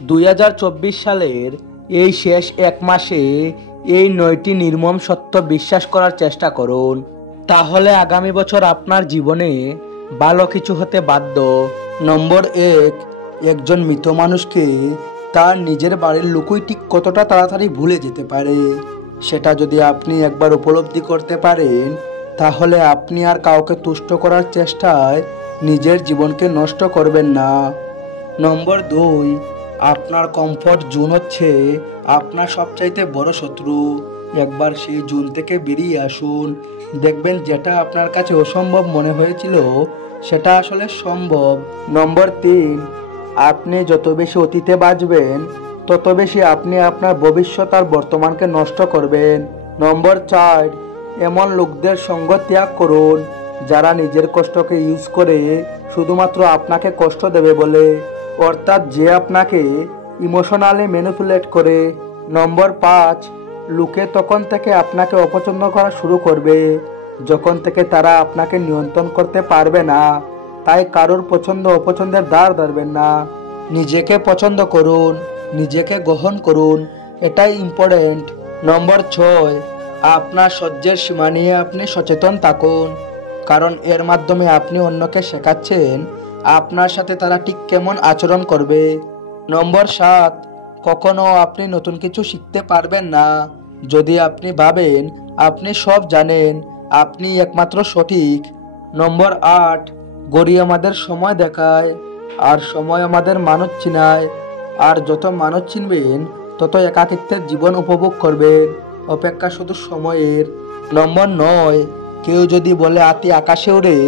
2024 সালের এই শেষ এক মাসে এই 9টি নির্মম সত্য বিশ্বাস করার চেষ্টা করুন। তাহলে আগামী বছর আপনার জীবনে ভালো কিছু হতে বাধ্য। নম্বর 1, একজন মৃত মানুষকে তার নিজের বাড়ির লোকই ঠিক কতটা তাড়াতাড়ি ভুলে যেতে পারে সেটা যদি আপনি একবার উপলব্ধি করতে পারেন, তাহলে আপনি আর কাউকে তুষ্ট করার চেষ্টায় নিজের জীবনকে নষ্ট করবেন না। নম্বর 2, আপনার কমফর্ট জোন হচ্ছে আপনার সবচাইতে বড় শত্রু। একবার সেই জোন থেকে বেরিয়ে আসুন, দেখবেন যেটা আপনার কাছে অসম্ভব মনে হয়েছিল সেটা আসলে সম্ভব। নম্বর 3, আপনি যত বেশি অতীতে বাঁচবেন তত বেশি আপনি আপনার ভবিষ্যৎ আর বর্তমানকে নষ্ট করবেন। নম্বর 4, এমন লোকদের সঙ্গ ত্যাগ করুন যারা নিজের কষ্টকে ইউজ করে শুধুমাত্র আপনাকে কষ্ট দেবে বলে, অর্থাৎ যে আপনাকে ইমোশনালি ম্যানিপুলেট করে। নম্বর 5, লোকে তখন থেকে আপনাকে অপছন্দ করা শুরু করবে যখন থেকে তারা আপনাকে নিয়ন্ত্রণ করতে পারবে না। তাই কারোর পছন্দ অপছন্দের দ্বার ধরবেন না। নিজেকে পছন্দ করুন, নিজেকে গ্রহণ করুন, এটাই ইম্পর্টেন্ট। নম্বর 6, আপনার সহ্যের সীমা নিয়ে আপনি সচেতন থাকুন, কারণ এর মাধ্যমে আপনি অন্যকে শেখাচ্ছেন আপনার সাথে তারা ঠিক কেমন আচরণ করবে। নম্বর 7, কখনো আপনি নতুন কিছু শিখতে পারবেন না যদি আপনি ভাবেন আপনি সব জানেন, আপনি একমাত্র সঠিক। নম্বর 8, ঘড়ি আমাদের সময় দেখায় আর সময় আমাদের মানুষ চিনায়, আর যত মানুষ চিনবেন তত একাকিত্বের জীবন উপভোগ করবেন, অপেক্ষা শুধু সময়ের। নম্বর 9, কেউ যদি বলে হাতি আকাশে ওড়ে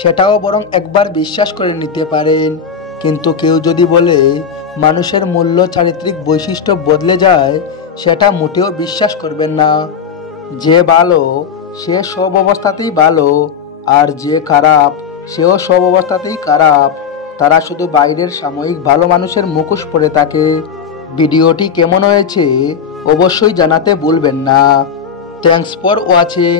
সেটাও বরং একবার বিশ্বাস করে নিতে পারেন, কিন্তু কেউ যদি বলে মানুষের মূল্য চারিত্রিক বৈশিষ্ট্য বদলে যায় সেটা মোটেও বিশ্বাস করবেন না। যে ভালো সে সব অবস্থাতেই ভালো, আর যে খারাপ সেও সব অবস্থাতেই খারাপ। তারা শুধু বাইরের সাময়িক ভালো মানুষের মুখোশ পরে থাকে। ভিডিওটি কেমন হয়েছে অবশ্যই জানাতে ভুলবেন না। Thanks for watching.